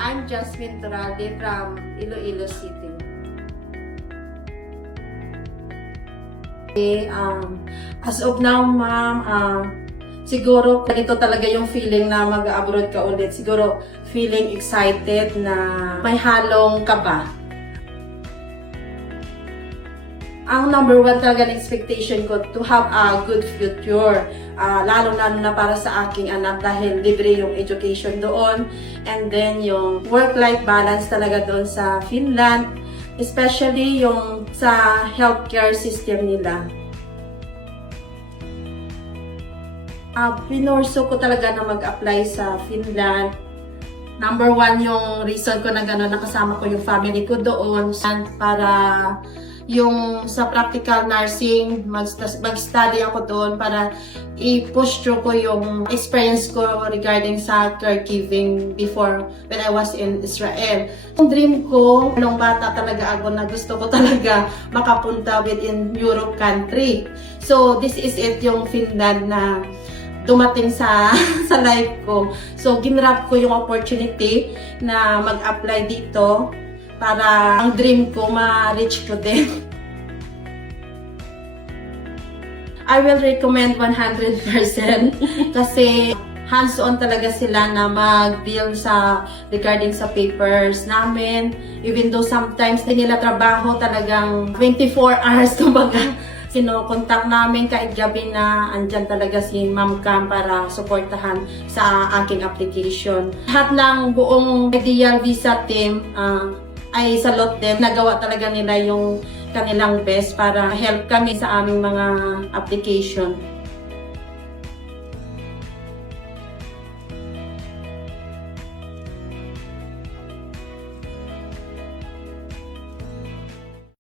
I'm Jasmine Toralde from Iloilo City. As of now, ma'am, siguro ito talaga yung feeling na mag-abroad ka ulit. Siguro feeling excited na may halong kaba. Ang number one talaga na expectation ko to have a good future. Lalo-lalo na para sa aking anak dahil libre yung education doon. And then yung work-life balance talaga doon sa Finland. Especially yung sa healthcare system nila. Pinorso ko talaga na mag-apply sa Finland. Number one yung reason ko na gano'n, nakasama ko yung family ko doon para yung sa practical nursing, mag-study ako doon para i-push through ko yung experience ko regarding sa caregiving before when I was in Israel. Yung dream ko, nung bata talaga ako na gusto ko talaga makapunta within Europe country. So this is it yung Finland na dumating sa life ko. So ginrab ko yung opportunity na mag-apply dito para ang dream ko ma-reach ko din. I will recommend 100% kasi hands-on talaga sila na mag-deal sa regarding sa papers namin. Even though sometimes hindi nila trabaho talagang 24 hours kumbaga. Sino-contact namin kahit gabi na andyan talaga si Ma'am Cam para suportahan sa aking application. Lahat ng buong Ideal Visa team ay salute them. Nagawa talaga nila yung kanilang best para help kami sa aming mga application.